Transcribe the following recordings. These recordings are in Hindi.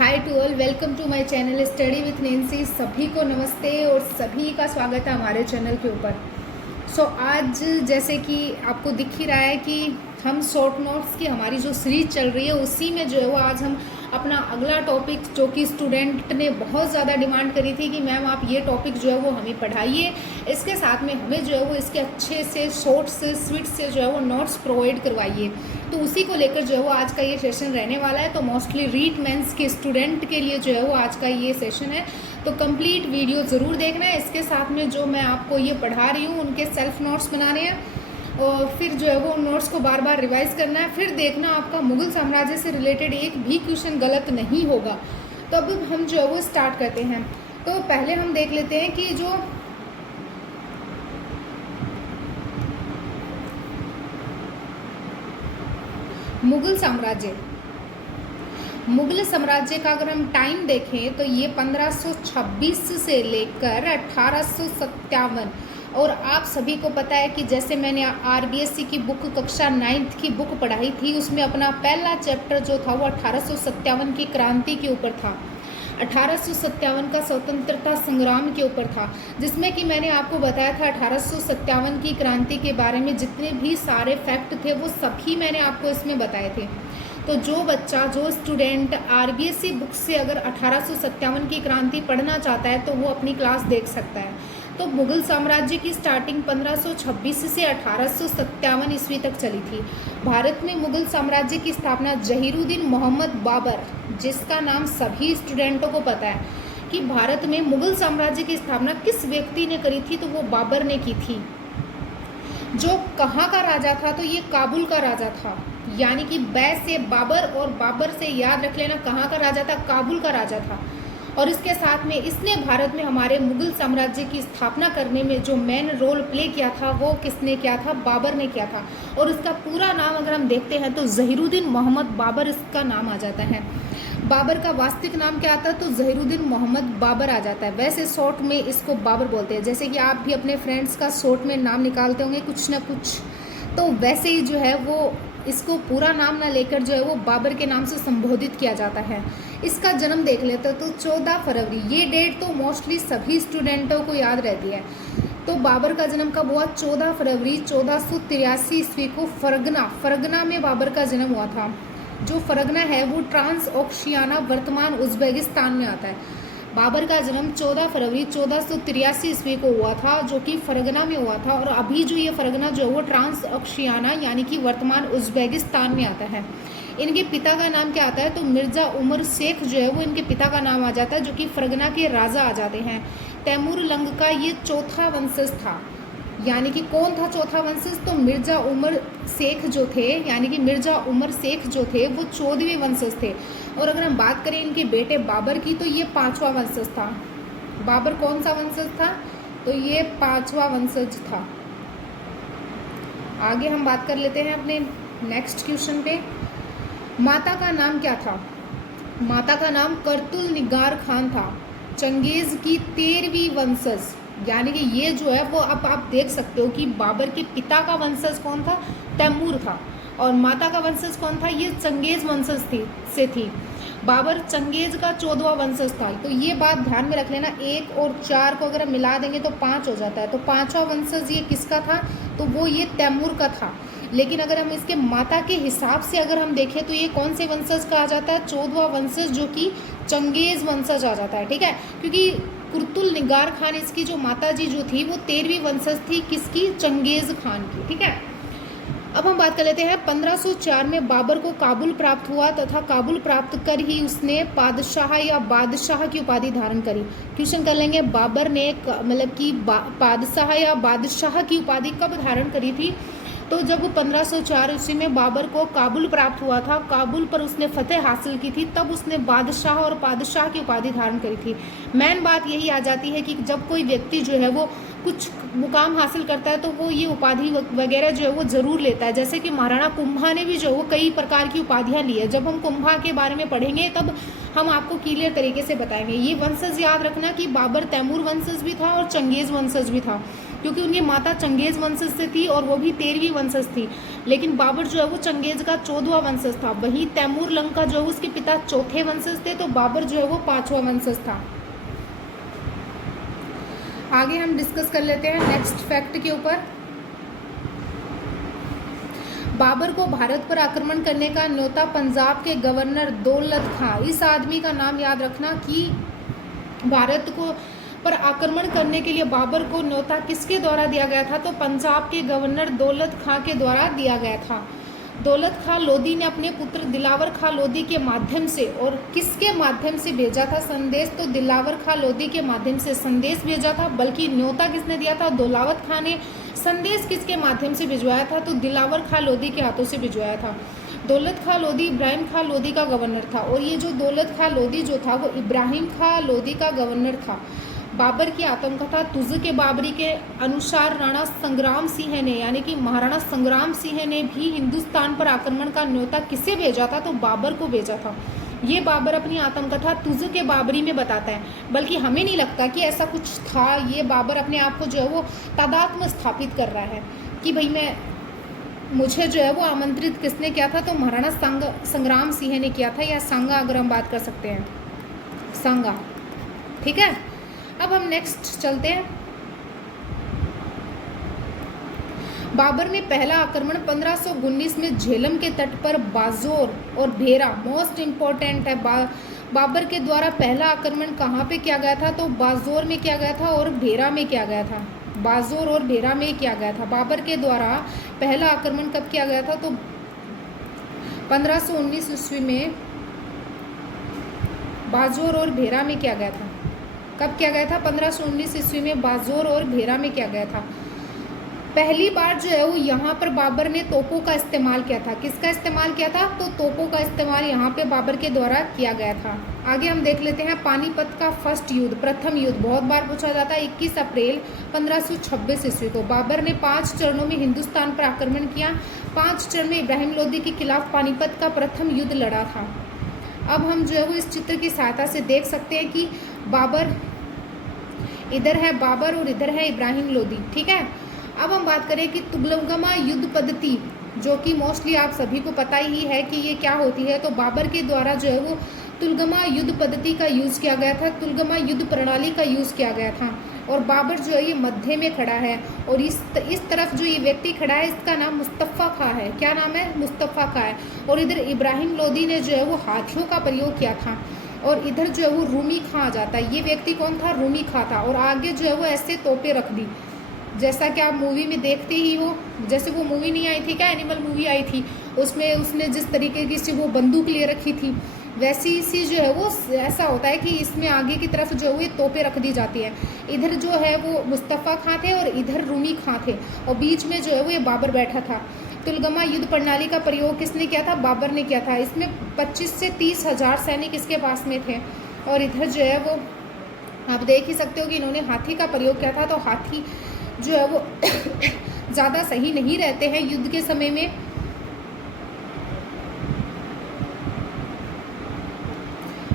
Hi to all, welcome to my channel study with Nancy. सभी को नमस्ते और सभी का स्वागत है हमारे चैनल के ऊपर। आज जैसे कि आपको दिख ही रहा है कि हम शॉर्ट नोट्स की हमारी जो सीरीज चल रही है उसी में जो है वो आज हम अपना अगला टॉपिक, जो कि स्टूडेंट ने बहुत ज़्यादा डिमांड करी थी कि मैम आप ये टॉपिक जो है वो हमें पढ़ाइए, इसके साथ में हमें जो है वो इसके अच्छे से शॉर्ट से स्वीट से जो है वो नोट्स प्रोवाइड करवाइए। तो उसी को लेकर जो है वो आज का ये सेशन रहने वाला है। तो मोस्टली रीट मेंस के स्टूडेंट के लिए जो है वो आज का ये सेशन है, तो कंप्लीट वीडियो ज़रूर देखना है। इसके साथ में जो मैं आपको ये पढ़ा रही हूँ उनके सेल्फ नोट्स बनाने हैं और फिर जो है वो नोट्स को बार बार रिवाइज करना है। फिर देखना आपका मुगल साम्राज्य से रिलेटेड एक भी क्वेश्चन गलत नहीं होगा। तो अब हम जो है वो स्टार्ट करते हैं। तो पहले हम देख लेते हैं कि जो मुगल साम्राज्य का अगर हम टाइम देखें तो ये 1526 से लेकर 1857, और आप सभी को पता है कि जैसे मैंने आरबीएससी की बुक कक्षा 9th की बुक पढ़ाई थी, उसमें अपना पहला चैप्टर जो था वो 1857 की क्रांति के ऊपर था। 1857 का स्वतंत्रता संग्राम के ऊपर था, जिसमें कि मैंने आपको बताया था 1857 की क्रांति के बारे में जितने भी सारे फैक्ट थे वो सभी मैंने आपको इसमें बताए थे। तो जो स्टूडेंट आरबीएससी बुक से अगर 1857 की क्रांति पढ़ना चाहता है तो वो अपनी क्लास देख सकता है। तो मुगल साम्राज्य की स्टार्टिंग 1526 से 1857 ईस्वी तक चली थी। भारत में मुगल साम्राज्य की स्थापना जहीरुद्दीन मोहम्मद बाबर, जिसका नाम सभी स्टूडेंटों को पता है कि भारत में मुगल साम्राज्य की स्थापना किस व्यक्ति ने करी थी, तो वो बाबर ने की थी। जो कहाँ का राजा था, तो ये काबुल का राजा था, यानी कि बै से बाबर और बाबर से याद रख लेना कहाँ का राजा था, काबुल का राजा था। और इसके साथ में इसने भारत में हमारे मुगल साम्राज्य की स्थापना करने में जो मेन रोल प्ले किया था वो किसने किया था, बाबर ने किया था। और इसका पूरा नाम अगर हम देखते हैं तो जहीरुद्दीन मोहम्मद बाबर इसका नाम आ जाता है। बाबर का वास्तविक नाम क्या आता है, तो जहीरुद्दीन मोहम्मद बाबर आ जाता है। वैसे शॉर्ट में इसको बाबर बोलते हैं, जैसे कि आप भी अपने फ्रेंड्स का शॉर्ट में नाम निकालते होंगे कुछ ना कुछ, तो वैसे ही जो है वो इसको पूरा नाम ना लेकर जो है वो बाबर के नाम से संबोधित किया जाता है। इसका जन्म देख लेते हैं तो 14 फरवरी, ये डेट तो मोस्टली सभी स्टूडेंटों को याद रहती है। तो बाबर का जन्म कब हुआ, 14 फरवरी 1483 ईस्वी को फरगना में बाबर का जन्म हुआ था। जो फरगना है वो ट्रांस ओशियाना वर्तमान उज्बेकिस्तान में आता है। बाबर का जन्म 14 फरवरी 1483 ईस्वी को हुआ था, जो कि फरगना में हुआ था। और अभी जो ये फरगना जो है वो ट्रांस ओशियाना यानी कि वर्तमान उज्बेकिस्तान में आता है। इनके पिता का नाम क्या आता है, तो मिर्ज़ा उमर शेख जो है वो इनके पिता का नाम आ जाता है, जो कि फरगना के राजा आ जाते हैं। तैमूर लंग का ये चौथा वंशज था, यानी कि कौन था चौथा वंशज, तो मिर्ज़ा उमर शेख जो थे, यानी कि मिर्ज़ा उमर शेख जो थे वो 14वें वंशज थे। और अगर हम बात करें इनके बेटे बाबर की, तो ये 5वां वंशज था। बाबर कौन सा वंशज था, तो ये 5वां वंशज था। आगे हम बात कर लेते हैं अपने नेक्स्ट क्वेश्चन पे। माता का नाम क्या था, माता का नाम कर्तुल निगार खान था, चंगेज़ की 13वीं वंशज। यानी कि ये जो है वो अब आप देख सकते हो कि बाबर के पिता का वंशज कौन था, तैमूर था, और माता का वंशज कौन था, ये चंगेज़ वंशज थी। बाबर चंगेज़ का 14वां वंशज था। तो ये बात ध्यान में रख लेना, 1 और 4 को अगर मिला देंगे तो 5 हो जाता है। तो 5वां वंशज ये किसका था, तो वो ये तैमूर का था। लेकिन अगर हम इसके माता के हिसाब से अगर हम देखें तो ये कौन से वंशज का आ जाता है, 14वां वंशज, जो कि चंगेज़ वंशज आ जाता है। ठीक है, क्योंकि कुर्तुल निगार खान इसकी जो माता जी जो थी वो 13वीं वंशज थी, किसकी, चंगेज़ खान की। ठीक है, अब हम बात कर लेते हैं 1504 में बाबर को काबुल प्राप्त हुआ तथा काबुल प्राप्त कर ही उसने पादशाह या बादशाह की उपाधि धारण करी। क्वेश्चन कर लेंगे, बाबर ने मतलब कि पादशाह या बादशाह की उपाधि कब धारण करी थी, तो जब 1504 ईस्वी में बाबर को काबुल प्राप्त हुआ था, काबुल पर उसने फतेह हासिल की थी, तब उसने बादशाह और पादशाह की उपाधि धारण करी थी। मेन बात यही आ जाती है कि जब कोई व्यक्ति जो है वो कुछ मुकाम हासिल करता है तो वो ये उपाधि वगैरह जो है वो ज़रूर लेता है। जैसे कि महाराणा कुंभा ने भी जो है वो कई प्रकार की उपाधियाँ ली है। जब हम कुंभा के बारे में पढ़ेंगे तब हम आपको क्लियर तरीके से बताएंगे। ये वंशज याद रखना कि बाबर तैमूर वंशज भी था और चंगेज़ वंशज भी था। क्योंकि उनकी माता चंगेज वंशज से थी और वो भी 13वीं वंशज थी। लेकिन बाबर जो है वो चंगेज का 14वां वंशज था। वहीं तैमूर लंग का जो है उसके पिता चौथे वंशज थे, तो बाबर जो है वो 5वां वंशज था। आगे हम डिस्कस कर लेते हैं नेक्स्ट फैक्ट के ऊपर। बाबर को भारत पर आक्रमण करने का न्योता पंजाब के गवर्नर दौलत खां, इस आदमी का नाम याद रखना कि भारत को पर आक्रमण करने के लिए बाबर को न्योता किसके द्वारा दिया गया था, तो पंजाब के गवर्नर दौलत खां के द्वारा दिया गया था। दौलत खां लोधी ने अपने पुत्र दिलावर खां लोधी के माध्यम से, और किसके माध्यम से भेजा था संदेश, तो दिलावर खां लोधी के माध्यम से संदेश भेजा था। बल्कि न्योता किसने दिया था, दौलत खां ने। संदेश किसके माध्यम से भिजवाया था, तो दिलावर खां लोधी के हाथों से भिजवाया था। दौलत खां लोधी इब्राहिम खां लोधी का गवर्नर था, और ये जो दौलत खां लोधी जो था वो इब्राहिम खां लोधी का गवर्नर था। बाबर की आत्मकथा तुज़ के बाबरी के अनुसार राणा संग्राम सिंह ने, यानी कि महाराणा संग्राम सिंह ने भी हिंदुस्तान पर आक्रमण का न्योता किसे भेजा था, तो बाबर को भेजा था। ये बाबर अपनी आत्मकथा तुज़ के बाबरी में बताता है, बल्कि हमें नहीं लगता कि ऐसा कुछ था। ये बाबर अपने आप को जो है वो तादात्म्य स्थापित कर रहा है कि भाई मुझे जो है वो आमंत्रित किसने किया था, तो महाराणा संग्राम सिंह ने किया था, या सांगा अगर हम बात कर सकते हैं, सांगा। ठीक है, अब हम नेक्स्ट चलते हैं। बाबर ने पहला आक्रमण 1519 में झेलम के तट पर बाजोर और भेरा, मोस्ट इम्पोर्टेंट है, बाबर के द्वारा पहला आक्रमण कहाँ पे किया गया था, तो बाजोर में किया गया था और भेरा में किया गया था। बाजोर और भेरा में किया गया था। बाबर के द्वारा पहला आक्रमण कब किया गया था, तो 1519 ईस्वी में बाजोर और भेरा में किया गया था। कब किया गया था, 1519 ईस्वी में बाजोर और भेरा में किया गया था। पहली बार जो है वो यहाँ पर बाबर ने तोपों का इस्तेमाल किया था। किसका इस्तेमाल किया था, तो तोपों का इस्तेमाल यहाँ पे बाबर के द्वारा किया गया था। आगे हम देख लेते हैं पानीपत का फर्स्ट युद्ध, प्रथम युद्ध, बहुत बार पूछा जाता है। 21 अप्रैल 1526 ईस्वी को बाबर ने 5 चरणों में हिंदुस्तान पर आक्रमण किया। 5 चरण में इब्राहिम लोदी के खिलाफ पानीपत का प्रथम युद्ध लड़ा था। अब हम जो है वो इस चित्र की सहायता से देख सकते हैं कि बाबर, इधर है बाबर और इधर है इब्राहिम लोदी। ठीक है, अब हम बात करें कि तुगलकमा युद्ध पद्धति, जो कि मोस्टली आप सभी को पता ही है कि ये क्या होती है, तो बाबर के द्वारा जो है वो तुगलकमा युद्ध पद्धति का यूज़ किया गया था, तुगलकमा युद्ध प्रणाली का यूज़ किया गया था। और बाबर जो है ये मध्य में खड़ा है, और इस तरफ जो ये व्यक्ति खड़ा है इसका नाम मुस्तफ़ा खां है। क्या नाम है, मुस्तफ़ा खां है। और इधर इब्राहिम लोदी ने जो है वो हाथियों का प्रयोग किया था, और इधर जो है वो रूमी खां आ जाता है। ये व्यक्ति कौन था, रूमी खां था। और आगे जो है वो ऐसे तोपें रख दी, जैसा कि आप मूवी में देखते ही हो। जैसे वो मूवी नहीं आई थी क्या, एनिमल मूवी आई थी, उसमें उसने जिस तरीके की से वो बंदूक ले रखी थी, वैसी सी जो है वो ऐसा होता है कि इसमें आगे की तरफ जो है वो ये तोपें रख दी जाती है। इधर जो है वो मुस्तफ़ा खां थे और इधर रूमी खां थे, और बीच में जो है वो ये बाबर बैठा था। तुगलकमा युद्ध प्रणाली का प्रयोग किसने किया था, बाबर ने किया था। इसमें 25 से 30 हज़ार सैनिक इसके पास में थे, और इधर जो है वो आप देख ही सकते हो कि इन्होंने हाथी का प्रयोग किया था। तो हाथी जो है वो ज़्यादा सही नहीं रहते हैं युद्ध के समय में।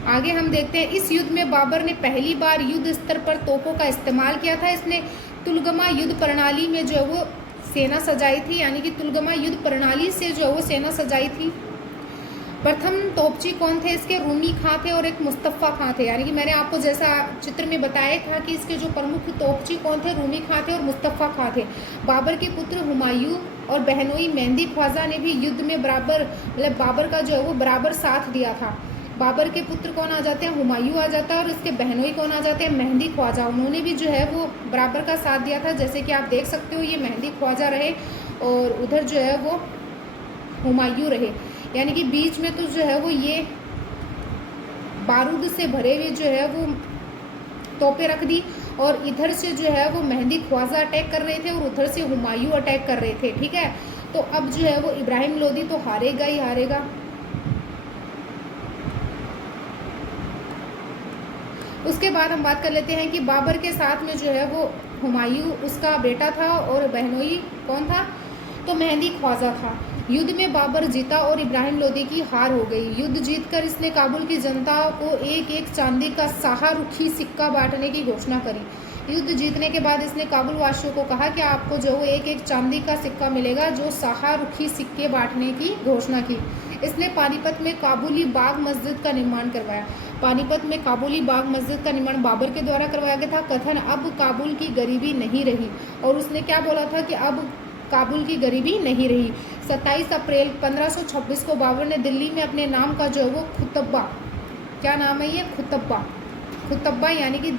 आगे हम देखते हैं, इस युद्ध में बाबर ने पहली बार युद्ध स्तर पर तोपों का इस्तेमाल किया था। इसने तुगलकमा युद्ध प्रणाली में जो है वो सेना सजाई थी, यानी कि तुगलकमा युद्ध प्रणाली से जो है वो सेना सजाई थी। प्रथम तोपची कौन थे इसके, रूमी खां थे और एक मुस्तफ़ा खां थे। यानी कि मैंने आपको जैसा चित्र में बताया था कि इसके जो प्रमुख तोपची कौन थे, रूमी खां थे और मुस्तफ़ा खां थे। बाबर के पुत्र हुमायूं और बहनोई मेहंदी ख्वाजा ने भी युद्ध में बराबर, मतलब बाबर का जो है वो बराबर साथ दिया था। बाबर के पुत्र कौन आ जाते हैं, हुमायूं आ जाता है, और उसके बहनोई कौन आ जाते हैं, मेहंदी ख्वाजा। उन्होंने भी जो है वो बराबर का साथ दिया था। जैसे कि आप देख सकते हो ये मेहंदी ख्वाजा रहे और उधर जो है वो हुमायूं रहे, यानी कि बीच में तो जो है वो ये बारूद से भरे हुए जो है वो तोपें रख दी, और इधर से जो है वो मेहंदी ख्वाजा अटैक कर रहे थे और उधर से हुमायूं अटैक कर रहे थे। ठीक है, तो अब जो है वो इब्राहिम लोदी तो हारेगा ही हारेगा। उसके बाद हम बात कर लेते हैं कि बाबर के साथ में जो है वो हुमायूं उसका बेटा था, और बहनोई कौन था, तो मेहंदी ख्वाजा था। युद्ध में बाबर जीता और इब्राहिम लोदी की हार हो गई। युद्ध जीतकर इसने काबुल की जनता को एक एक चांदी का शाहरुखी सिक्का बांटने की घोषणा करी। युद्ध जीतने के बाद इसने काबुल वासियों को कहा कि आपको जो एक एक चांदी का सिक्का मिलेगा, जो शाहरुखी सिक्के बांटने की घोषणा की। इसने पानीपत में काबुली बाग मस्जिद का निर्माण करवाया। पानीपत में काबुली बाग मस्जिद का निर्माण बाबर के द्वारा करवाया गया था। कथन अब काबुल की गरीबी नहीं रही, और उसने क्या बोला था कि अब काबुल की गरीबी नहीं रही। 27 अप्रैल 1526 को बाबर ने दिल्ली में अपने नाम का जो है वो खुतबा, क्या नाम है ये, खुतबा यानी कि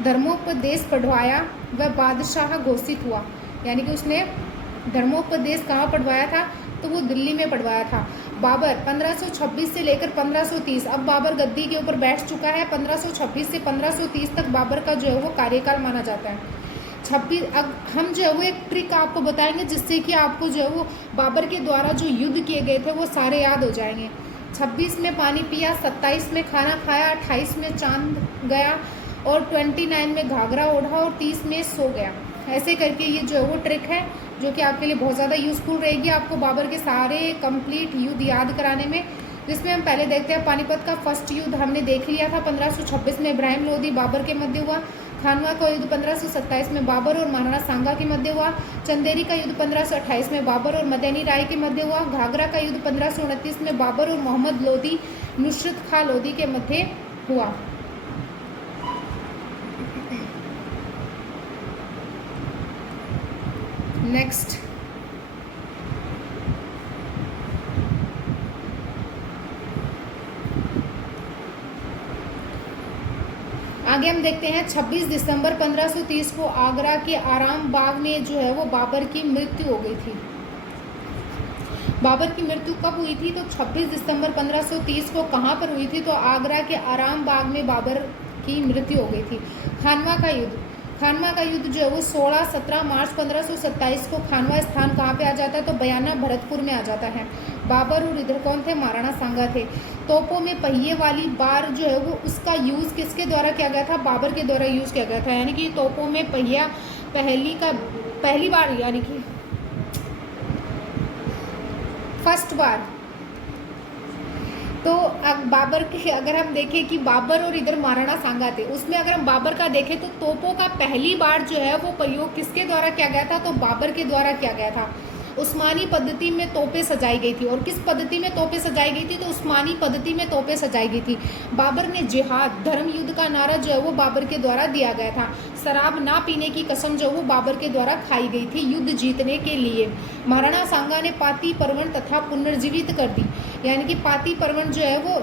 धर्मोपदेश पढ़वाया वह बादशाह घोषित हुआ। यानी कि उसने धर्मोपदेश कहाँ पढ़वाया था, तो वो दिल्ली में पढ़वाया था। बाबर 1526 से लेकर 1530, अब बाबर गद्दी के ऊपर बैठ चुका है। 1526 से 1530 तक बाबर का जो है वो कार्यकाल माना जाता है। 26 अब हम जो है वो एक ट्रिक आपको बताएंगे जिससे कि आपको जो है वो बाबर के द्वारा जो युद्ध किए गए थे वो सारे याद हो जाएंगे। 26 में पानी पिया, 27 में खाना खाया, 28 में चांद गया, और 29 में घाघरा ओढ़ा, और 30 में सो गया। ऐसे करके ये जो है वो ट्रिक है जो कि आपके लिए बहुत ज़्यादा यूज़फुल रहेगी, आपको बाबर के सारे कंप्लीट युद्ध याद कराने में। जिसमें हम पहले देखते हैं पानीपत का फर्स्ट युद्ध हमने देख लिया था। 1526 में इब्राहिम लोदी बाबर के मध्य हुआ। खानवा का युद्ध 1527 में बाबर और महाराणा सांगा के मध्य हुआ। चंदेरी का युद्ध 1528 में बाबर और मदनी राय के मध्य हुआ। घाघरा का युद्ध 1529 में बाबर और मोहम्मद लोदी नुसरत खां लोदी के मध्य हुआ। नेक्स्ट आगे हम देखते हैं 26 दिसंबर 1530 को आगरा के आराम बाग में जो है वो बाबर की मृत्यु हो गई थी। बाबर की मृत्यु कब हुई थी, तो 26 दिसंबर 1530 को कहाँ पर हुई थी, तो आगरा के आराम बाग में बाबर की मृत्यु हो गई थी। खानवा का युद्ध जो है वो 16-17 मार्च 1527 को खानवा स्थान कहाँ पे आ जाता है, तो बयाना भरतपुर में आ जाता है। बाबर और इधर कौन थे, महाराणा सांगा थे। तोपों में पहिए वाली बार जो है वो उसका यूज़ किसके द्वारा किया गया था, बाबर के द्वारा यूज़ किया गया था। यानी कि तोपों में पहिया पहली बार यानी कि फर्स्ट बार। तो बाबर के अगर हम देखें कि बाबर और इधर महाराणा सांगा थे, उसमें अगर हम बाबर का देखें तो तोपों का पहली बार जो है वो प्रयोग किसके द्वारा किया गया था, तो बाबर के द्वारा किया गया था। उस्मानी पद्धति में तोपें सजाई गई थी, और किस पद्धति में तोपें सजाई गई थी, तो उस्मानी पद्धति में तोपें सजाई गई थी। बाबर ने जिहाद धर्म युद्ध का नारा जो है वो बाबर के द्वारा दिया गया था। शराब ना पीने की कसम जो वो बाबर के द्वारा खाई गई थी युद्ध जीतने के लिए। महाराणा सांगा ने पाती पर्वण तथा पुनर्जीवित कर दी। यानी कि पाती पर्वण जो है वो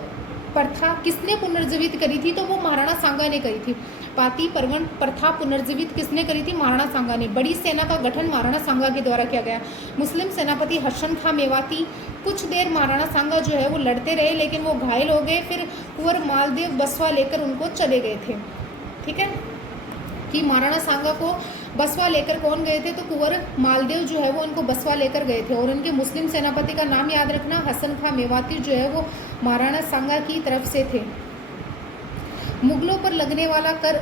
प्रथा किसने पुनर्जीवित करी थी, तो वो महाराणा सांगा ने करी थी। पाती पर्वण प्रथा पुनर्जीवित किसने करी थी, महाराणा सांगा ने। बड़ी सेना का गठन महाराणा सांगा के द्वारा किया गया। मुस्लिम सेनापति हसन खां मेवाती कुछ देर महाराणा सांगा जो है वो लड़ते रहे, लेकिन वो घायल हो गए। फिर कुंवर मालदेव बसवा लेकर उनको चले गए थे। ठीक है, कि महाराणा सांगा को बसवा लेकर कौन गए थे, तो कुंवर मालदेव जो है वो उनको बसवा लेकर गए थे। और उनके मुस्लिम सेनापति का नाम याद रखना, हसन खां मेवाती जो है वो महाराणा सांगा की तरफ से थे। मुगलों पर लगने वाला कर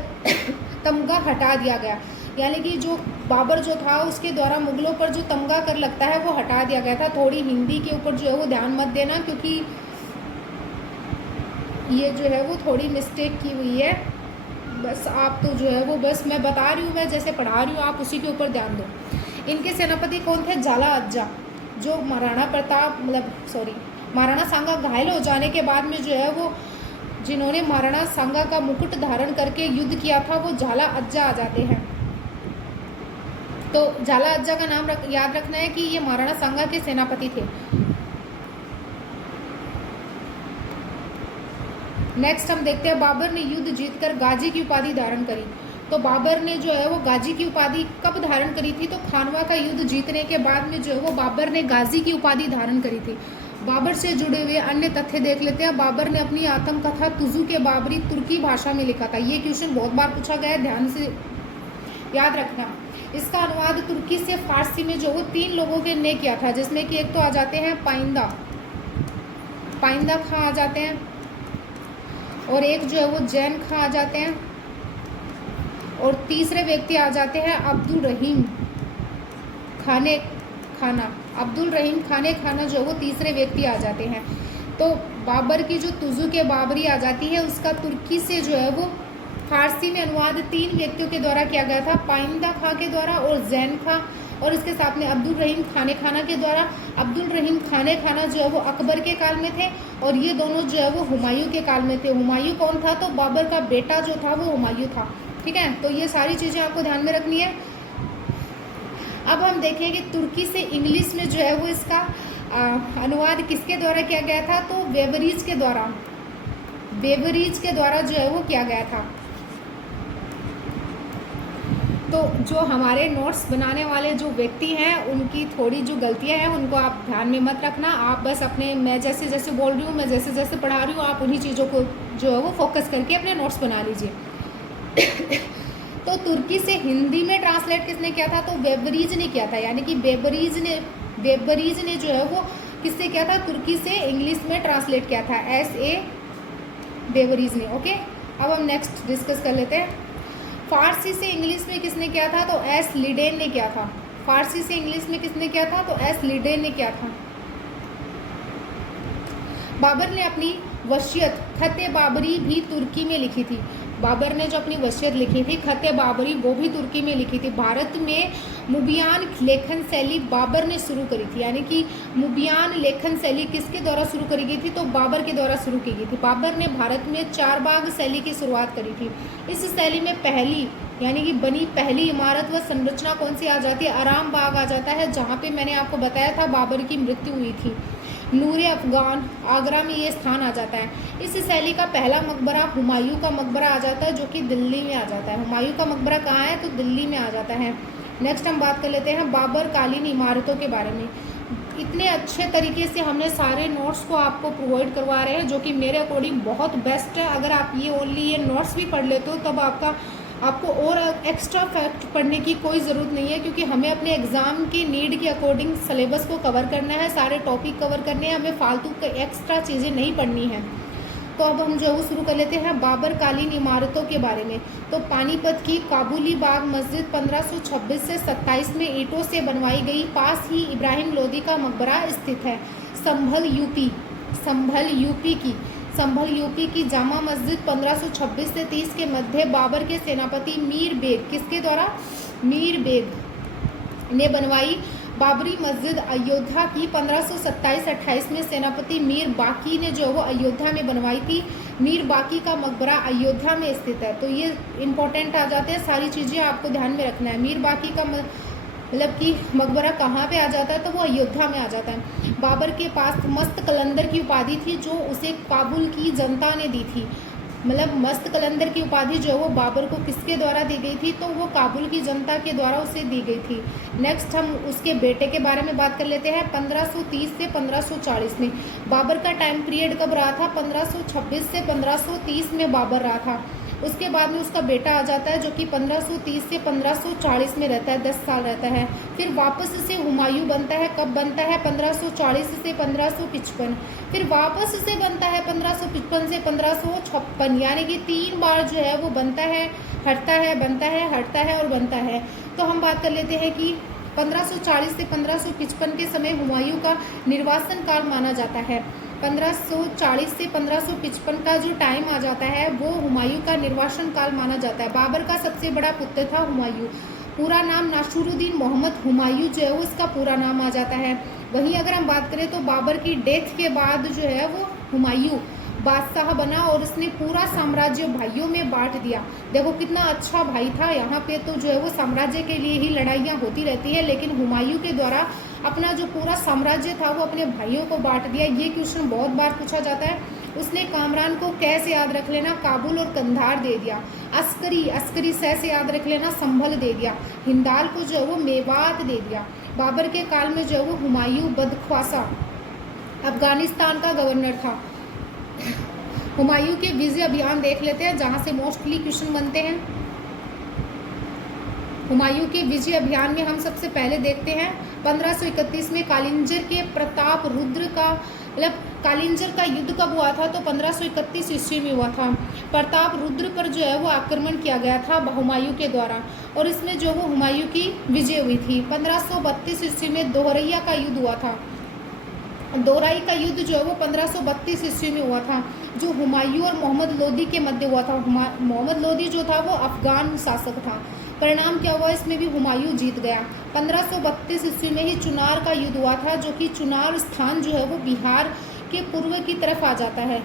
तमगा हटा दिया गया। यानी कि जो बाबर जो था उसके द्वारा मुगलों पर जो तमगा कर लगता है वो हटा दिया गया था। थोड़ी हिंदी के ऊपर जो है वो ध्यान मत देना, क्योंकि ये जो है वो थोड़ी मिस्टेक की हुई है। बस आप तो जो है वो बस मैं बता रही हूँ, मैं जैसे पढ़ा रही हूँ आप उसी के ऊपर ध्यान दो। इनके सेनापति कौन थे, झाला अज्जा, जो महाराणा सांगा घायल हो जाने के बाद में जो है वो जिन्होंने महाराणा सांगा का मुकुट धारण करके युद्ध किया था वो झाला अज्जा आ जाते हैं। तो झाला अज्जा का नाम याद रखना है कि ये महाराणा सांगा के सेनापति थे। नेक्स्ट हम देखते हैं बाबर ने युद्ध जीतकर गाजी की उपाधि धारण करी। तो बाबर ने जो है वो गाजी की उपाधि कब धारण करी थी, तो खानवा का युद्ध जीतने के बाद में जो है वो बाबर ने गाजी की उपाधि धारण करी थी। बाबर से जुड़े हुए अन्य तथ्य देख लेते हैं। बाबर ने अपनी आत्मकथा तुजू के बाबरी तुर्की भाषा में लिखा था। ये क्वेश्चन बहुत बार पूछा गया है, ध्यान से याद रखना। इसका अनुवाद तुर्की से फारसी में जो वो 3 लोगों ने किया था, जिसमें कि एक तो आ जाते हैं पाइंदा खां आ जाते हैं, और एक जो है वो जैन खां आ जाते हैं, और तीसरे व्यक्ति आ जाते हैं अब्दुल रहीम खाने खाना जो वो तीसरे व्यक्ति आ जाते हैं। तो बाबर की जो तुजू के बाबरी आ जाती है उसका तुर्की से जो है वो फारसी में अनुवाद 3 व्यक्तियों के द्वारा किया गया था, पाइंदा खां के द्वारा और जैन खां, और इसके साथ में अब्दुल रहीम खाने खाना के द्वारा। अब्दुल रहीम खाने खाना जो है वो अकबर के काल में थे और ये दोनों जो है वो हुमायूं के काल में थे। हुमायूं कौन था? तो बाबर का बेटा जो था वो हुमायूं था। ठीक है, तो ये सारी चीज़ें आपको ध्यान में रखनी है। अब हम देखें कि तुर्की से इंग्लिश में जो है वो इसका अनुवाद किसके द्वारा किया गया था? तो बेवरीज के द्वारा, बेवरीज के द्वारा जो है वो किया गया था। तो जो हमारे नोट्स बनाने वाले जो व्यक्ति हैं उनकी थोड़ी जो गलतियां हैं उनको आप ध्यान में मत रखना। आप बस अपने, मैं जैसे जैसे बोल रही हूँ, मैं जैसे जैसे पढ़ा रही हूँ, आप उन्हीं चीज़ों को जो है वो फोकस करके अपने नोट्स बना लीजिए। तो तुर्की से हिंदी में ट्रांसलेट किसने किया था? तो बेवरीज ने किया था, यानी कि बेवरीज ने जो है वो किससे किया था? तुर्की से इंग्लिश में ट्रांसलेट किया था, S.A. बेवरीज ने। ओके, अब हम नेक्स्ट डिस्कस कर लेते हैं। फारसी से इंग्लिश में किसने किया था? तो S. लिडेन ने किया था। फारसी से इंग्लिश में किसने किया था? तो S. लिडेन ने किया था। बाबर ने अपनी वसीयत खत बाबरी भी तुर्की में लिखी थी। बाबर ने जो अपनी वसीयत लिखी थी खत बाबरी, वो भी तुर्की में लिखी थी। भारत में मुबियान लेखन शैली बाबर ने शुरू करी थी, यानी कि मुबियान लेखन शैली किसके द्वारा शुरू करी गई थी? तो बाबर के द्वारा शुरू की गई थी। बाबर ने भारत में चारबाग शैली की शुरुआत करी थी। इस शैली में पहली, यानी कि बनी पहली इमारत व संरचना कौन सी आ जाती है? आराम बाग आ जाता है, जहाँ पे मैंने आपको बताया था बाबर की मृत्यु हुई थी। नूरे अफगान, आगरा में ये स्थान आ जाता है। इस शैली का पहला मकबरा हुमायूं का मकबरा आ जाता है, जो कि दिल्ली में आ जाता है। हुमायूं का मकबरा कहाँ है? तो दिल्ली में आ जाता है। नेक्स्ट हम बात कर लेते हैं बाबर कालीन इमारतों के बारे में। इतने अच्छे तरीके से हमने सारे नोट्स को आपको प्रोवाइड करवा रहे हैं, जो कि मेरे अकॉर्डिंग बहुत बेस्ट है। अगर आप ये ओनली ये नोट्स भी पढ़ लेते हो तब आपको और एक्स्ट्रा फैक्ट पढ़ने की कोई ज़रूरत नहीं है, क्योंकि हमें अपने एग्ज़ाम की नीड के अकॉर्डिंग सिलेबस को कवर करना है, सारे टॉपिक कवर करने हैं, हमें फालतू एक्स्ट्रा चीज़ें नहीं पढ़नी हैं। तो अब हम जो है वो शुरू कर लेते हैं बाबर कालीन इमारतों के बारे में। तो पानीपत की काबुली बाग मस्जिद 1526 से 27 में ईंटों से बनवाई गई। पास ही इब्राहिम लोदी का मकबरा स्थित है। संभल यूपी की जामा मस्जिद 1526 से 30 के मध्य बाबर के सेनापति मीर बेग, किसके द्वारा? मीर बेग ने बनवाई। बाबरी मस्जिद अयोध्या की 1527-28 में सेनापति मीर बाकी ने जो वो अयोध्या में बनवाई थी। मीर बाकी का मकबरा अयोध्या में स्थित है। तो ये इंपॉर्टेंट आ जाते हैं, सारी चीज़ें आपको ध्यान में रखना है। मीर बाकी का मतलब कि मकबरा कहाँ पे आ जाता है? तो वो अयोध्या में आ जाता है। बाबर के पास मस्त कलंदर की उपाधि थी, जो उसे काबुल की जनता ने दी थी। मतलब मस्त कलंदर की उपाधि जो है वो बाबर को किसके द्वारा दी गई थी? तो वो काबुल की जनता के द्वारा उसे दी गई थी। नेक्स्ट हम उसके बेटे के बारे में बात कर लेते हैं। 1530 से 1540 में बाबर का टाइम पीरियड कब रहा था? 1526 से 1530 में बाबर रहा था। उसके बाद में उसका बेटा आ जाता है, जो कि 1530 से 1540 में रहता है, 10 साल रहता है। फिर वापस से हुमायूं बनता है। कब बनता है? 1540 से 1555। फिर वापस से बनता है 1555 से 1556, यानी कि 3 बार जो है वो बनता है, हटता है, बनता है, हटता है और बनता है। तो हम बात कर लेते हैं कि 1540 से 1555 के समय हुमायूं का निर्वासन काल माना जाता है। 1540 से 1555 का जो टाइम आ जाता है वो हुमायूं का निर्वासन काल माना जाता है। बाबर का सबसे बड़ा पुत्र था हुमायूं। पूरा नाम नासिरुद्दीन मोहम्मद हुमायूं जो है वो इसका पूरा नाम आ जाता है। वहीं अगर हम बात करें तो बाबर की डेथ के बाद जो है वो हुमायूं बादशाह बना और उसने पूरा साम्राज्य भाइयों में बांट दिया। देखो कितना अच्छा भाई था। यहाँ पे तो जो है वो साम्राज्य के लिए ही लड़ाइयाँ होती रहती है, लेकिन हुमायूं के द्वारा अपना जो पूरा साम्राज्य था वो अपने भाइयों को बांट दिया। ये क्वेश्चन बहुत बार पूछा जाता है। उसने कामरान को कैसे याद रख लेना? काबुल और कंधार दे दिया। अस्करी सह से याद रख लेना, संभल दे दिया। हिंदाल को जो है वो मेवात दे दिया। बाबर के काल में जो है वो हुमायूं बदख्वासा अफगानिस्तान का गवर्नर था। हुमायूं के विजय अभियान देख लेते हैं, जहाँ से मोस्टली क्वेश्चन बनते हैं। हुमायूं के विजय अभियान में हम सबसे पहले देखते हैं 1531 में कालिंजर के प्रताप रुद्र का, मतलब कालिंजर का युद्ध कब हुआ था? तो 1531 ईस्वी में हुआ था। प्रताप रुद्र पर जो है वो आक्रमण किया गया था हुमायूं के द्वारा, और इसमें जो वो हुमायूं की विजय हुई थी। 1532 ईस्वी में दोहरैया का युद्ध हुआ था। दोराई का युद्ध जो है वो 1532 ईस्वी में हुआ था, जो हुमायूं और मोहम्मद लोदी के मध्य हुआ था। मोहम्मद लोदी जो था वो अफगान शासक था। परिणाम क्या हुआ, इसमें भी हुमायूं जीत गया। 1532 ईस्वी में ही चुनार का युद्ध हुआ था, जो कि चुनार स्थान जो है वो बिहार के पूर्व की तरफ आ जाता है।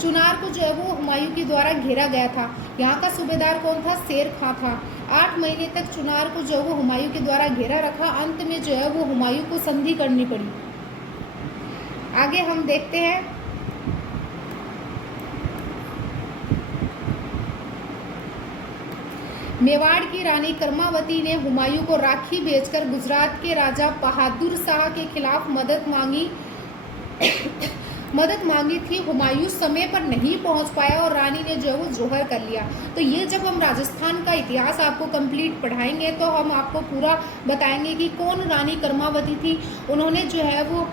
चुनार को जो है वो हुमायूं के द्वारा घेरा गया था। यहाँ का सूबेदार कौन था, शेर खां था। 8 महीने तक चुनार को जो है वो हुमायूं के द्वारा घेरा रखा। अंत में जो है वो हुमायूं को संधि करनी पड़ी। आगे हम देखते हैं मेवाड़ की रानी कर्मावती ने हुमायूं को राखी भेजकर गुजरात के राजा बहादुर शाह के खिलाफ मदद मांगी थी। हुमायूं समय पर नहीं पहुंच पाया और रानी ने जो है वो जोहर कर लिया। तो ये जब हम राजस्थान का इतिहास आपको कंप्लीट पढ़ाएंगे तो हम आपको पूरा बताएंगे कि कौन रानी कर्मावती थी, उन्होंने जो है वो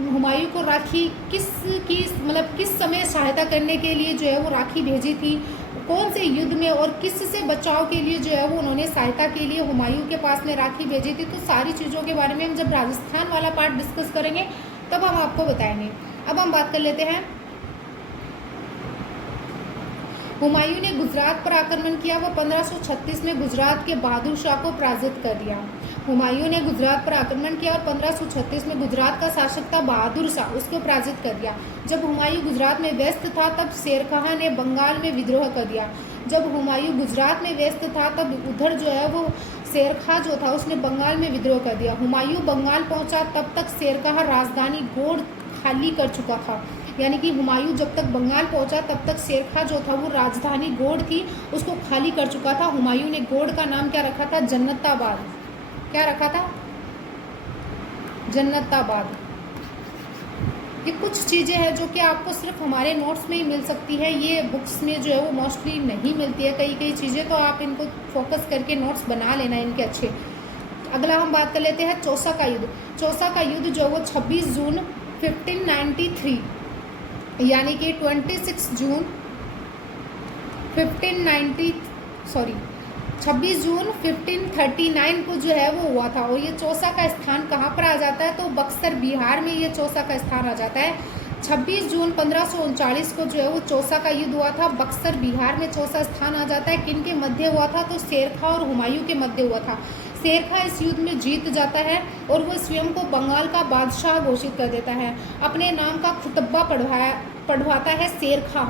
हुमायूं को राखी किस समय सहायता करने के लिए जो है वो राखी भेजी थी, कौन से युद्ध में और किस से बचाव के लिए जो है वो उन्होंने सहायता के लिए हुमायूं के पास में राखी भेजी थी। तो सारी चीज़ों के बारे में हम जब राजस्थान वाला पार्ट डिस्कस करेंगे तब हम आपको बताएंगे। अब हम बात कर लेते हैं, हुमायूं ने गुजरात पर आक्रमण किया। वो 1536 में गुजरात के बहादुर शाह को पराजित कर दिया। हुमायूं ने गुजरात पर आक्रमण किया और 1536 में गुजरात का शासक था बहादुर शाह, उसको पराजित कर दिया। जब हुमायूं गुजरात में व्यस्त था तब शेर खां ने बंगाल में विद्रोह कर दिया। जब हुमायूं गुजरात में व्यस्त था तब उधर जो है वो शेर खां जो था उसने बंगाल में विद्रोह कर दिया। हुमायूं बंगाल पहुंचा तब तक शेर खां राजधानी गोड़ खाली कर चुका था। यानी कि हुमायूं जब तक बंगाल पहुंचा तब तक शेर खां जो था वो राजधानी गोड़ थी उसको खाली कर चुका था। हुमायूं ने गोड़ का नाम क्या रखा था, जन्नताबाद। क्या रखा था, जन्नताबाद। ये कुछ चीज़ें हैं जो कि आपको सिर्फ हमारे नोट्स में ही मिल सकती है, ये बुक्स में जो है वो मोस्टली नहीं मिलती है कई चीज़ें, तो आप इनको फोकस करके नोट्स बना लेना इनके अच्छे। अगला हम बात कर लेते हैं चौसा का युद्ध। चौसा का युद्ध जो वो 26 जून 1593 यानी कि 26 जून 1539 को जो है वो हुआ था। और ये चौसा का स्थान कहाँ पर आ जाता है, तो बक्सर बिहार में ये चौसा का स्थान आ जाता है। 26 जून 1539 को जो है वो चौसा का युद्ध हुआ था। बक्सर बिहार में चौसा स्थान आ जाता है। किन के मध्य हुआ था, तो शेर खां और हुमायूं के मध्य हुआ था। शेर खां इस युद्ध में जीत जाता है और वो स्वयं को बंगाल का बादशाह घोषित कर देता है। अपने नाम का खुतबा पढ़वाता है शेर खां।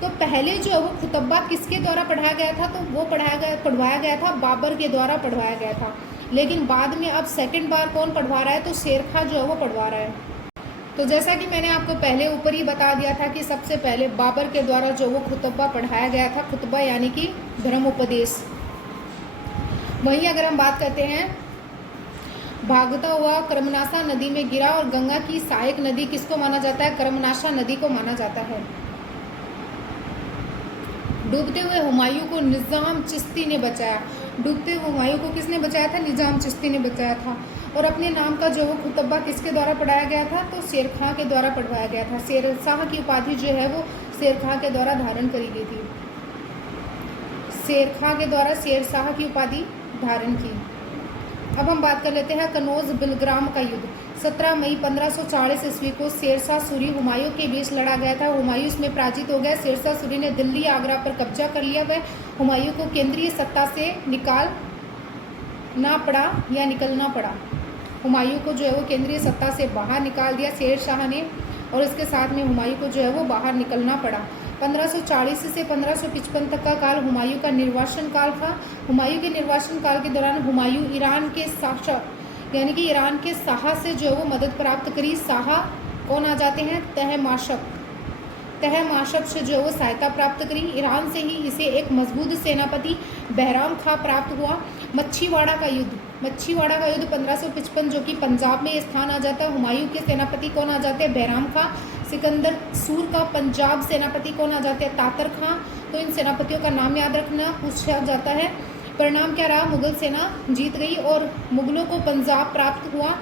तो पहले जो है वो खुतबा किसके द्वारा पढ़ाया गया था, तो वो पढ़वाया गया था बाबर के द्वारा पढ़वाया गया था। लेकिन बाद में अब सेकंड बार कौन पढ़वा रहा है, तो शेर खां जो है वो पढ़वा रहा है। तो जैसा कि मैंने आपको पहले ऊपर ही बता दिया था कि सबसे पहले बाबर के द्वारा जो वो खुतबा पढ़ाया गया था, खुतबा यानी कि धर्मोपदेश। वहीं अगर हम बात करते हैं, भागता हुआ कर्मनाशा नदी में गिरा और गंगा की सहायक नदी किसको माना जाता है, कर्मनाशा नदी को माना जाता है। डूबते हुए हुमायूं को निज़ाम चिश्ती ने बचाया। डूबते हुए हुमायूं को किसने बचाया था, निज़ाम चिश्ती ने बचाया था। और अपने नाम का जो वो खुतबा किसके द्वारा पढ़ाया गया था, तो शेर खां के द्वारा पढ़वाया गया था। शेर शाह की उपाधि जो है वो शेर खां के द्वारा धारण करी गई थी। शेर खां के द्वारा शेर शाह की उपाधि धारण की। अब हम बात कर लेते हैं कनौज बिलग्राम का युद्ध। 17 मई 1540 ईस्वी को शेरशाह सूरी हुमायूं के बीच लड़ा गया था। हुमायूं इसमें पराजित हो गया। शेरशाह सूरी ने दिल्ली आगरा पर कब्जा कर लिया। वह हुमायूं को केंद्रीय सत्ता से निकालना पड़ा। हुमायूं को जो है वो केंद्रीय सत्ता से बाहर निकाल दिया शेर शाह ने, और इसके साथ में हुमायूं को जो है वो बाहर निकलना पड़ा। 1540 से 1555 तक का काल हुमायूं का निर्वासन काल था। हुमायूं के निर्वासन काल के दौरान हुमायूं ईरान के शासक यानी कि ईरान के शाह से जो है वो मदद प्राप्त करी। शाह कौन आ जाते हैं, तहमाशप से जो है वो सहायता प्राप्त करी। ईरान से ही इसे एक मजबूत सेनापति बहराम खां प्राप्त हुआ। मच्छीवाड़ा का युद्ध 1555 जो कि पंजाब में स्थान आ जाता है। हुमायूं के सेनापति कौन आ जाते हैं, बहराम खां। सिकंदर सूर का पंजाब सेनापति कौन आ जाते हैं, तातर खां। तो इन सेनापतियों का नाम याद रखना पूछा जाता है। परिणाम क्या रहा, मुगल सेना जीत गई और मुगलों को पंजाब प्राप्त हुआ।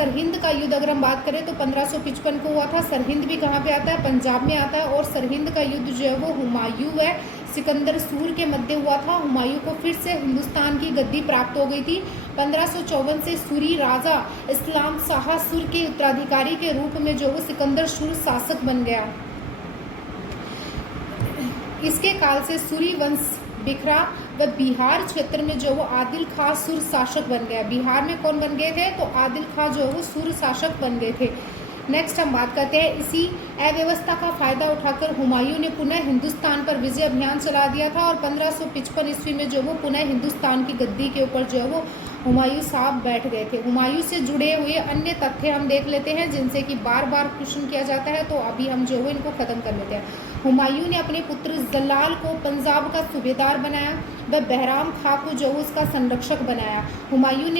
सरहिंद का युद्ध अगर हम बात करें तो 1555 को हुआ था। सरहिंद भी कहाँ पे आता है? पंजाब में आता है। और सरहिंद का युद्ध जो है वो हुमायूं व सिकंदर सूर के मध्य हुआ था। हुमायूं को फिर से हिंदुस्तान की गद्दी प्राप्त हो गई थी। 1554 से सूरी राजा इस्लाम शाह सुर के उत्तराधिकारी के रूप में जो वो सिकंदर सूर शासक बन गया। इसके काल से सूरी वंश बिखरा व बिहार क्षेत्र में जो वो आदिल खां सुर शासक बन गया। बिहार में कौन बन गए थे? तो आदिल खां जो वो सुर शासक बन गए थे। नेक्स्ट हम बात करते हैं, इसी अव्यवस्था का फायदा उठाकर हुमायूं ने पुनः हिंदुस्तान पर विजय अभियान चला दिया था और 1555 ईस्वी में जो वो पुनः हिंदुस्तान की गद्दी के ऊपर जो है वो हुमायूं साहब बैठ गए थे। हुमायूं से जुड़े हुए अन्य तथ्य हम देख लेते हैं जिनसे कि बार बार क्वेश्चन किया जाता है, तो अभी हम जो है इनको खत्म कर लेते हैं। हुमायूं ने अपने पुत्र जलाल को पंजाब का सूबेदार बनाया व बहराम खां को जो उसका संरक्षक बनाया। हुमायूं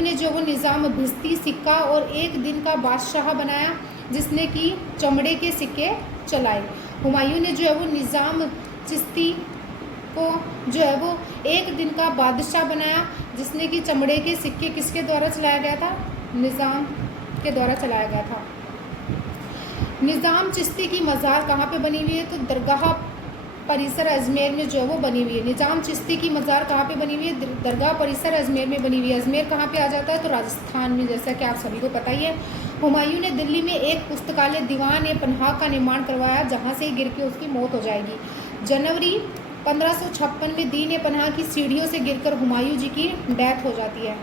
ने जो वो निज़ाम भिस्ती सिक्का और एक दिन का बादशाह बनाया जिसने कि चमड़े के सिक्के चलाए। हुमायूं ने जो है वो निज़ाम चिश्ती को जो है वो एक दिन का बादशाह बनाया जिसने कि चमड़े के सिक्के किसके द्वारा चलाया गया था? निज़ाम के द्वारा चलाया गया था। निज़ाम चिश्ती की मज़ार कहाँ पे बनी हुई है? तो दरगाह परिसर अजमेर में जो वो बनी हुई है। निज़ाम चिश्ती की मज़ार कहाँ पे बनी हुई है? दरगाह परिसर अजमेर में बनी हुई है। अजमेर कहाँ पे आ जाता है? तो राजस्थान में, जैसा कि आप सभी को पता ही है। हुमायूं ने दिल्ली में एक पुस्तकालय दीवान ए पनाह का निर्माण करवाया जहाँ से गिर के उसकी मौत हो जाएगी। जनवरी 1556 में दीन ए पनाह की सीढ़ियों से गिरकर हुमायूं जी की डेथ हो जाती है।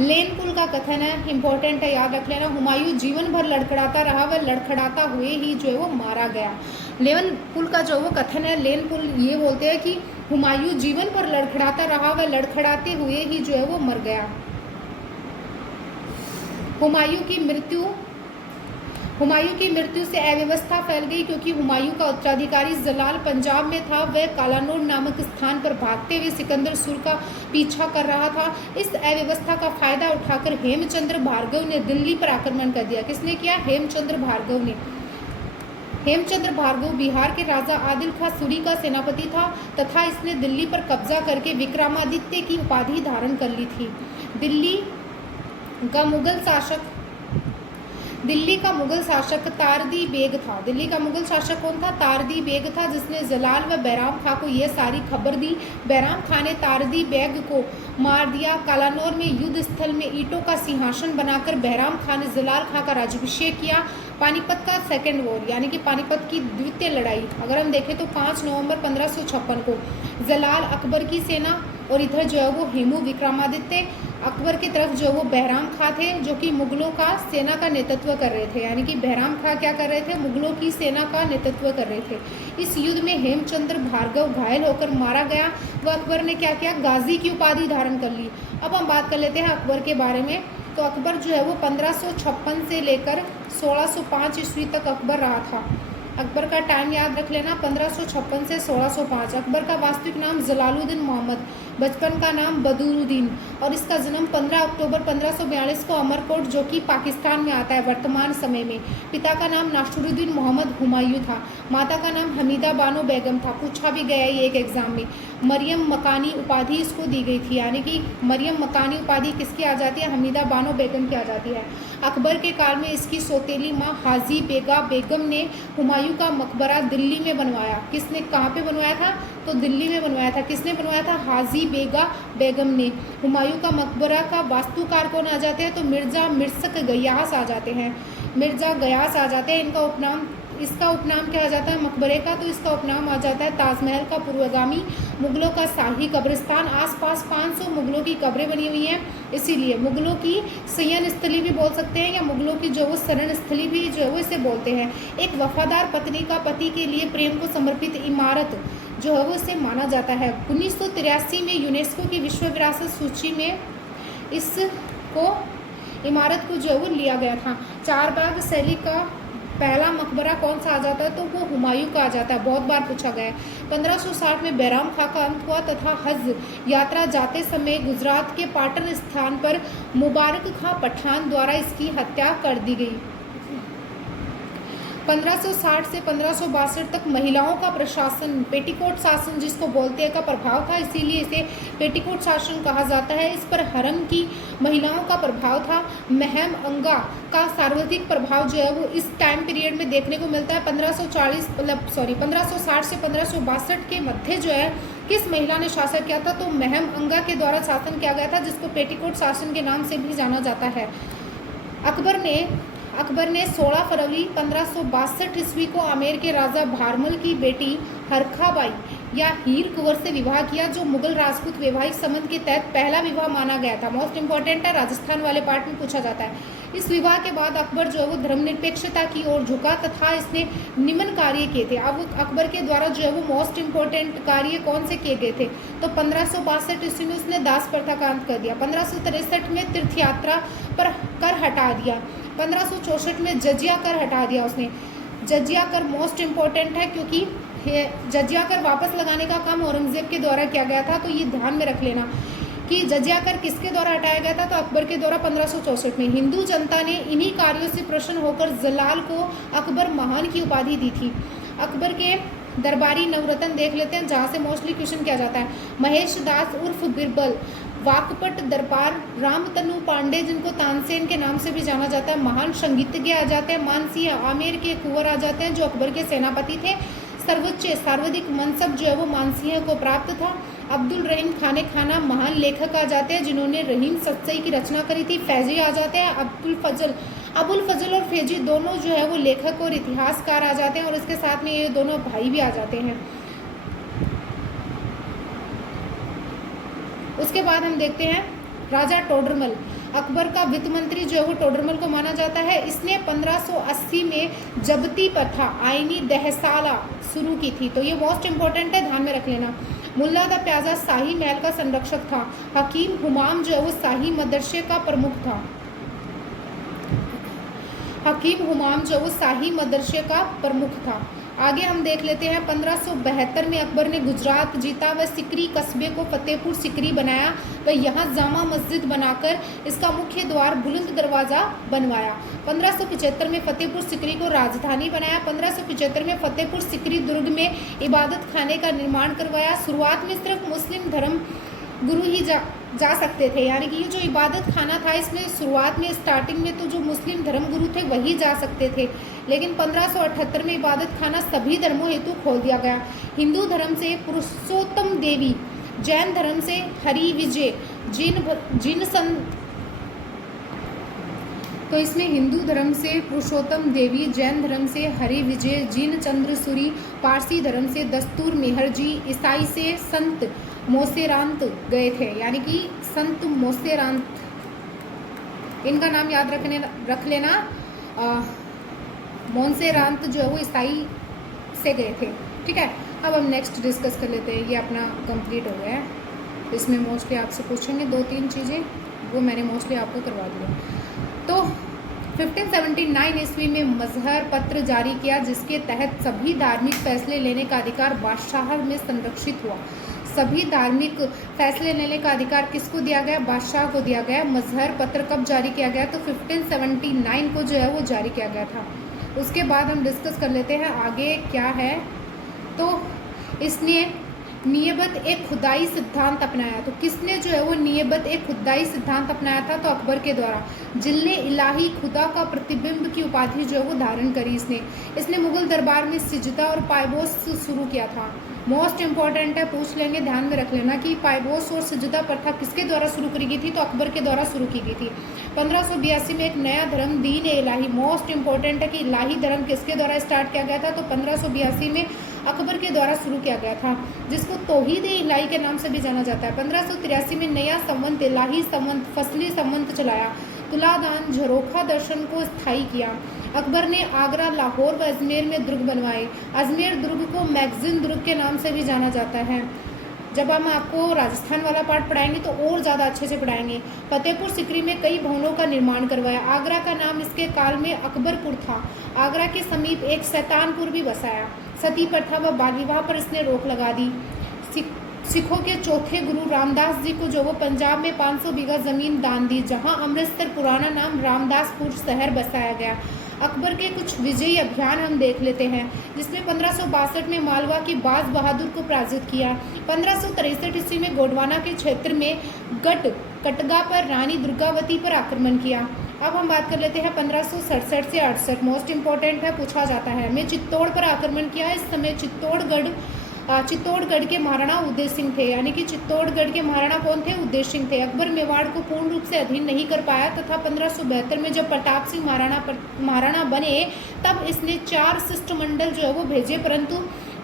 लेन पुल का कथन है, इंपॉर्टेंट है, याद रख लेना। हुमायूं जीवन भर लड़खड़ाता रहा व लड़खड़ाता हुए ही जो है वो मारा गया। लेन पुल का जो वो कथन है, लेन पुल ये बोलते हैं कि हुमायूं जीवन भर लड़खड़ाता रहा व लड़खड़ाते हुए ही जो है वो मर गया। हुमायूं की मृत्यु से अव्यवस्था फैल गई क्योंकि हुमायूं का उत्तराधिकारी जलाल पंजाब में था। वह कालानौर नामक स्थान पर भागते हुए सिकंदर सुर का पीछा कर रहा था। इस अव्यवस्था का फायदा उठाकर हेमचंद्र भार्गव ने दिल्ली पर आक्रमण कर दिया। किसने किया? हेमचंद्र भार्गव ने। हेमचंद्र भार्गव बिहार के राजा आदिल खां सूरी का सेनापति था तथा इसने दिल्ली पर कब्जा करके विक्रमादित्य की उपाधि धारण कर ली थी। दिल्ली का मुगल शासक तारदी बेग था। दिल्ली का मुगल शासक कौन था? तारदी बेग था, जिसने जलाल व बैराम खां को यह सारी खबर दी। बैराम खां ने तारदी बेग को मार दिया। कालानौर में युद्ध स्थल में ईंटों का सिंहासन बनाकर बैराम खां ने जलाल खां का राज्याभिषेक किया। पानीपत का सेकेंड वॉर यानी कि पानीपत की द्वितीय लड़ाई अगर हम देखें तो 5 नवंबर 1556 को जलाल अकबर की सेना और इधर जो है वो हेमू विक्रमादित्य, अकबर की तरफ जो वो बहराम खां थे जो कि मुगलों का सेना का नेतृत्व कर रहे थे। यानी कि बहराम खां क्या कर रहे थे? मुगलों की सेना का नेतृत्व कर रहे थे। इस युद्ध में हेमचंद्र भार्गव घायल होकर मारा गया व अकबर ने क्या किया? गाजी की उपाधि धारण कर ली। अब हम बात कर लेते हैं अकबर के बारे में। तो अकबर जो है वो 1556 से लेकर 1605 ईस्वी तक अकबर रहा था। अकबर का टाइम याद रख लेना, 1556 से 1605। अकबर का वास्तविक नाम जलालुद्दीन मोहम्मद, बचपन का नाम बदरुद्दीन और इसका जन्म 15 अक्टूबर 1542 को अमरकोट जो कि पाकिस्तान में आता है वर्तमान समय में। पिता का नाम नासिरुद्दीन मोहम्मद हुमायूं था। माता का नाम हमीदा बानो बेगम था। पूछा भी गया है ये एक एग्जाम में। मरियम मकानी उपाधि इसको दी गई थी, यानी कि मरियम मकानी उपाधि किसकी आ जाती है? हमीदा बानो बेगम की आ जाती है। अकबर के काल में इसकी सौतेली माँ हाजी बेगा बेगम ने हुमायूं का मकबरा दिल्ली में बनवाया। किसने, कहाँ पे बनवाया था? तो दिल्ली में बनवाया था। किसने बनवाया था? हाजी बेगा बेगम ने। हुमायूं का मकबरा का वास्तुकार कौन आ जाते हैं? तो मिर्जा मिर्सक गयास आ जाते हैं। मिर्जा गयास आ जाते हैं। इसका उपनाम क्या आ जाता है मकबरे का? तो इसका उपनाम आ जाता है ताजमहल का पूर्वगामी। मुगलों का शाही कब्रिस्तान, आसपास 500 मुगलों की कब्रें बनी हुई हैं, इसीलिए मुगलों की शयन स्थली भी बोल सकते हैं या मुगलों की जो वो शरण स्थली भी जो है वो इसे बोलते हैं। एक वफादार पत्नी का पति के लिए प्रेम को समर्पित इमारत जो है वो इसे माना जाता है। 1983 में यूनेस्को की विश्व विरासत सूची में इसको इमारत को जो है वो लिया गया था। चारबाग शैली का पहला मकबरा कौन सा आ जाता है? तो वो हुमायूं का आ जाता है। बहुत बार पूछा गया है। 1560 में बैराम खां का अंत हुआ तथा हज यात्रा जाते समय गुजरात के पाटन स्थान पर मुबारक खां पठान द्वारा इसकी हत्या कर दी गई। 1560 से 1562 तक महिलाओं का प्रशासन, पेटीकोट शासन जिसको बोलते हैं, का प्रभाव था, इसीलिए इसे पेटीकोट शासन कहा जाता है। इस पर हरम की महिलाओं का प्रभाव था। महम अंगा का सर्वाधिक प्रभाव जो है वो इस टाइम पीरियड में देखने को मिलता है। 1560 से 1562 के मध्य जो है किस महिला ने शासन किया था, तो महम अंगा के द्वारा शासन किया गया था, जिसको पेटीकोट शासन के नाम से भी जाना जाता है। अकबर ने 16 फरवरी 1562 ईस्वी को आमेर के राजा भारमल की बेटी हरखाबाई या हीर कुंवर से विवाह किया, जो मुगल राजपूत वैवाहिक संबंध के तहत पहला विवाह माना गया था। मोस्ट इंपॉर्टेंट है, राजस्थान वाले पार्ट में पूछा जाता है। इस विवाह के बाद अकबर जो है वो धर्मनिरपेक्षता की ओर झुका तथा इसने निम्न कार्य किए थे। अब अकबर के द्वारा जो है वो मोस्ट इंपॉर्टेंट कार्य कौन से किए गए थे, तो 1562 ईस्वी में उसने दास प्रथा का अंत कर दिया। 1563 में तीर्थ यात्रा पर कर हटा दिया। 1564 में जजिया कर हटा दिया उसने। जजिया कर मोस्ट इम्पोर्टेंट है, क्योंकि जजिया कर वापस लगाने का काम औरंगजेब के द्वारा किया गया था, तो ये ध्यान में रख लेना कि जजिया कर किसके द्वारा हटाया गया था, तो अकबर के द्वारा 1564 में। हिंदू जनता ने इन्हीं कार्यों से प्रसन्न होकर जलाल को अकबर महान की उपाधि दी थी। अकबर के दरबारी नवरत्न देख लेते हैं, जहाँ से मोस्टली क्वेश्चन किया जाता है। महेश दास उर्फ बिरबल, वाकपट दरबार रामतनु पांडे जिनको तानसेन के नाम से भी जाना जाता है, महान संगीतज्ञ आ जाते हैं। मानसिंह आमेर के कुंवर आ जाते हैं, जो अकबर के सेनापति थे। सर्वोच्च सर्वाधिक मनसब जो है वो मानसिंह को प्राप्त था। अब्दुल रहीम खाने खाना महान लेखक आ जाते हैं, जिन्होंने रहीम सच्चाई की रचना करी थी। फैजी आ जाते हैं। अबुल फजल और फैजी दोनों जो है वो लेखक और इतिहासकार आ जाते हैं, और इसके साथ में ये दोनों भाई भी आ जाते हैं। उसके बाद हम देखते हैं राजा टोडरमल। अकबर का वित्त मंत्री जो है वो टोडरमल को माना जाता है। इसने 1580 में जब्ती प्रथा आईनी दहसाला शुरू की थी, तो ये मोस्ट इंपॉर्टेंट है, ध्यान में रख लेना। मुल्ला द प्याजा शाही महल का संरक्षक था। हकीम हुमाम जो है वो शाही मदरसे का प्रमुख था। हकीम हुमाम जो वो शाही मदरसे का प्रमुख था। आगे हम देख लेते हैं 1572 में अकबर ने गुजरात जीता व सिकरी कस्बे को फतेहपुर सिकरी बनाया व यहाँ जामा मस्जिद बनाकर इसका मुख्य द्वार बुलंद दरवाज़ा बनवाया। 1575 में फतेहपुर सिकरी को राजधानी बनाया। 1575 में फतेहपुर सिकरी दुर्ग में इबादत खाने का निर्माण करवाया। शुरुआत में सिर्फ मुस्लिम धर्म गुरु ही जा सकते थे, यानी कि ये जो इबादत खाना था इसमें शुरुआत में स्टार्टिंग में तो जो मुस्लिम धर्म गुरु थे वही जा सकते थे, लेकिन 1578 में इबादत खाना सभी धर्मों हेतु खोल दिया गया। हिंदू धर्म से पुरुषोत्तम देवी, जैन धर्म से हरि विजय, तो इसमें हिंदू धर्म से पुरुषोत्तम देवी, जैन धर्म से हरि विजय, जिन चंद्र सूरी, पारसी धर्म से दस्तूर मेहरजी, ईसाई से संत मोसेरांत गए थे, यानी कि संत मोसेरांत, इनका नाम याद रख लेना। मोसेरांत जो है वो ईसाई से गए थे, ठीक है। अब हम नेक्स्ट डिस्कस कर लेते हैं। ये अपना कंप्लीट हो गया है। इसमें मोस्टली आपसे पूछेंगे 2-3 चीज़ें, वो मैंने मोस्टली आपको करवा दिया। तो 1579 ईस्वी में मजहर पत्र जारी किया, जिसके तहत सभी धार्मिक फैसले लेने का अधिकार बादशाह में संरक्षित हुआ। सभी धार्मिक फैसले लेने का अधिकार किसको दिया गया? बादशाह को दिया गया। मजहर पत्र कब जारी किया गया? तो 1579 को जो है वो जारी किया गया था। उसके बाद हम डिस्कस कर लेते हैं आगे क्या है। तो इसने नियबत एक खुदाई सिद्धांत अपनाया। तो किसने जो है वो नियबत एक खुदाई सिद्धांत अपनाया था? तो अकबर के द्वारा। जिल्ले इलाही, खुदा का प्रतिबिंब की उपाधि जो है वो धारण करी इसने मुगल दरबार में सिजदा और पायबोस शुरू किया था। मोस्ट इंपॉर्टेंट है, पूछ लेंगे, ध्यान में रख लेना कि पायबोस और सिजदा प्रथा किसके द्वारा शुरू करी गई थी? तो अकबर के द्वारा शुरू की गई थी। 1582 में एक नया धर्म दीन इलाही, मोस्ट इंपॉर्टेंट है कि इलाही धर्म किसके द्वारा स्टार्ट किया गया था? तो 1582 में अकबर के द्वारा शुरू किया गया था, जिसको तौहीद इलाही के नाम से भी जाना जाता है। 1583 में नया संवत, इलाही संवत, फसली संवत चलाया। तुलादान, झरोखा दर्शन को स्थायी किया। अकबर ने आगरा, लाहौर व अजमेर में दुर्ग बनवाए। अजमेर दुर्ग को मैगजीन दुर्ग के नाम से भी जाना जाता है। जब हम आपको राजस्थान वाला पार्ट पढ़ाएंगे तो और ज़्यादा अच्छे से पढ़ाएंगे। फतेहपुर सिकरी में कई भवनों का निर्माण करवाया। आगरा का नाम इसके काल में अकबरपुर था। आगरा के समीप एक शैतानपुर भी बसाया। सती प्रथा व बाल विवाह पर इसने रोक लगा दी। सिखों के चौथे गुरु रामदास जी को जो वो पंजाब में 500 बीघा ज़मीन दान दी, जहां अमृतसर पुराना नाम रामदासपुर शहर बसाया गया। अकबर के कुछ विजयी अभियान हम देख लेते हैं, जिसमें 1562 में मालवा की बाज बहादुर को पराजित किया। 1563 ईस्वी में गोंडवाना के क्षेत्र में कटगा पर रानी दुर्गावती पर आक्रमण किया। अब हम बात कर लेते हैं 1567 से 68, मोस्ट इंपॉर्टेंट है, पूछा जाता है। हमें चित्तौड़ पर आक्रमण किया। इस समय चित्तौड़गढ़ के महाराणा उदय सिंह थे, यानी कि चित्तौड़गढ़ के महाराणा कौन थे? उदय सिंह थे। अकबर मेवाड़ को पूर्ण रूप से अधीन नहीं कर पाया तथा 1572 में जब प्रताप सिंह महाराणा बने तब इसने 4 शिष्टमंडल जो है वो भेजे, परंतु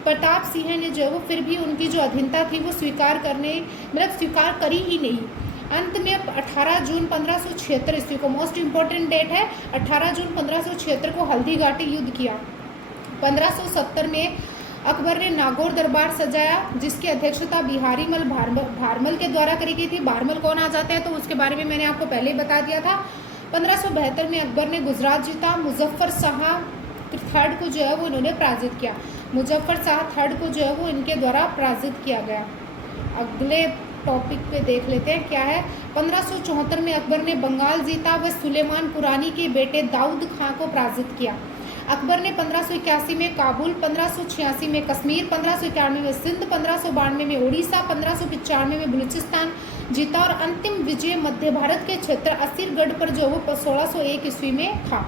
प्रताप सिंह ने जो है वो फिर भी उनकी जो अधीनता थी वो स्वीकार करी ही नहीं। अंत में 18 जून 1576 ईस्वी को, मोस्ट इंपॉर्टेंट डेट है, 18 जून 1576 को हल्दीघाटी युद्ध किया। 1570 में अकबर ने नागौर दरबार सजाया, जिसकी अध्यक्षता बिहारीमल भारमल के द्वारा करी गई थी। भारमल कौन आ जाते हैं तो उसके बारे में मैंने आपको पहले ही बता दिया था। 1572 में अकबर ने गुजरात जीता। मुजफ्फर शाह थर्ड को जो है वो इन्होंने पराजित किया। मुजफ्फर शाह थर्ड को जो है वो इनके द्वारा पराजित किया गया। अगले टॉपिक पे देख लेते हैं क्या है। 1574 में अकबर ने बंगाल जीता व सुलेमान कुरानी के बेटे दाऊद खां को पराजित किया। अकबर ने 1581 में काबुल, 1586 में कश्मीर, 1591 में सिंध, 1592 में उड़ीसा, 1595 में बलूचिस्तान जीता और अंतिम विजय मध्य भारत के क्षेत्र असीरगढ़ पर जो वो 1601 ईस्वी में था।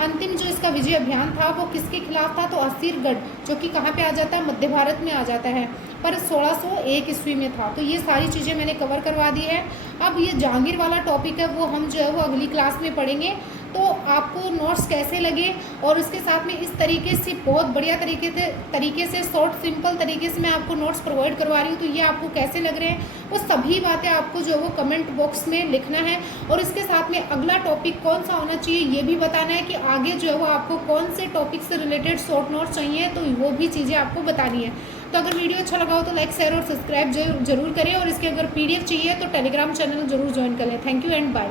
अंतिम जो इसका विजय अभियान था वो किसके खिलाफ था? तो असीरगढ़, जो कि कहाँ पे आ जाता है? मध्य भारत में आ जाता है, पर 1601 ईस्वी में था। तो ये सारी चीज़ें मैंने कवर करवा दी है। अब ये जहांगीर वाला टॉपिक है वो हम जो है वो अगली क्लास में पढ़ेंगे। तो आपको नोट्स कैसे लगे और उसके साथ में इस तरीके से बहुत बढ़िया तरीके से शॉर्ट सिंपल तरीके से मैं आपको नोट्स प्रोवाइड करवा रही हूँ, तो ये आपको कैसे लग रहे हैं वो सभी बातें आपको जो है वो कमेंट बॉक्स में लिखना है। और इसके साथ में अगला टॉपिक कौन सा होना चाहिए ये भी बताना है कि आगे जो है वो आपको कौन से टॉपिक से रिलेटेड शॉर्ट नोट्स चाहिए, तो वो भी चीज़ें आपको बतानी है। तो अगर वीडियो अच्छा लगा हो तो लाइक, शेयर और सब्सक्राइब जरूर करें, और इसके अगर PDF चाहिए तो टेलीग्राम चैनल जरूर ज्वाइन कर लें। Thank you and bye.